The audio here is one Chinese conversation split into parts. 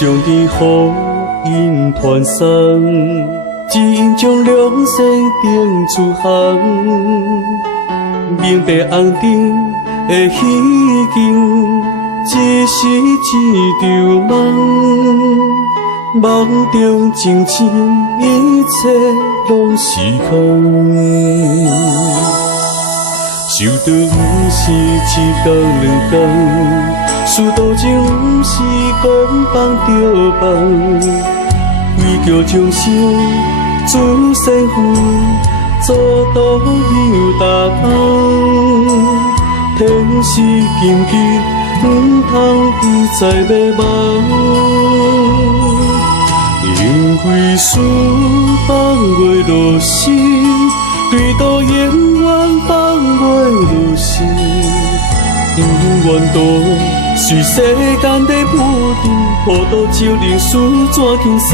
上帝予因传送，只因将良心定出航，明白红灯的虚境，只是一场梦。梦中情深，一切拢是空。受着不是一天两天，事到情不是讲放就放。为叫众生自身苦，做到有大方。天时紧急，唔通一再迷茫。因为事放袂落心，对道永远放袂落心。永远都随世间的不定，何道招人事怎轻松？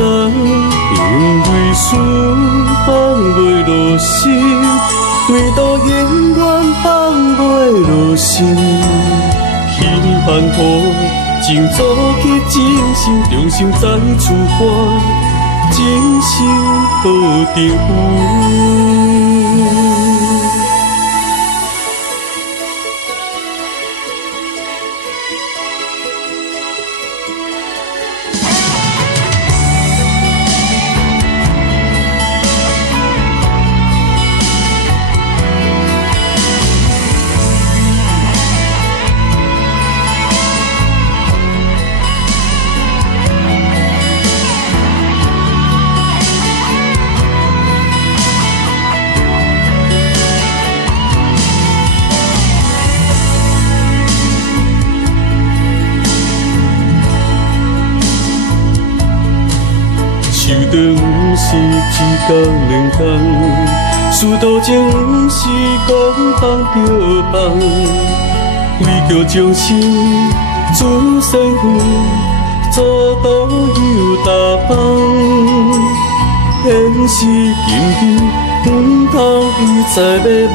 因为事放袂落心，对道永远放袂落心。期盼好，情早去真心，重新再出发，真心好定有。受着不是一天两天，事到情不是讲放就放。为叫众生自身苦，做到有大方。天时紧急，唔通一再迷茫。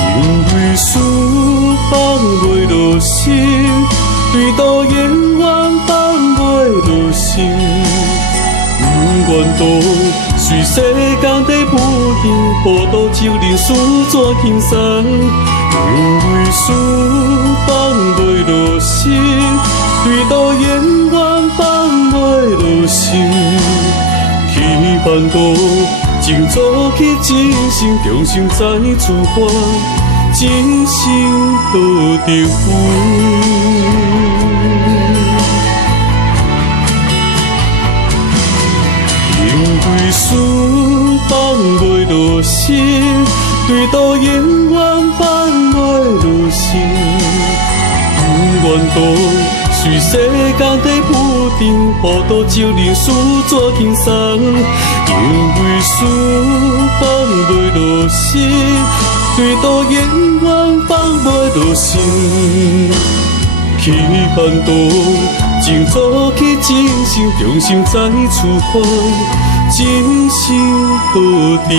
因为事放袂落心，对道永远放袂落心。永远都随世间的不定，何道招人事怎轻松？因为事放袂落心，对道永远放袂落心。期盼到情早去真心，重新再出发，真心都着有。为事放袂落心，对道永远放袂落心。永远都随世间的不定，何道招人事怎轻松？因为事放袂落心，对道永远放袂落心。期盼到情早去真心，重新再出发，真心好着有。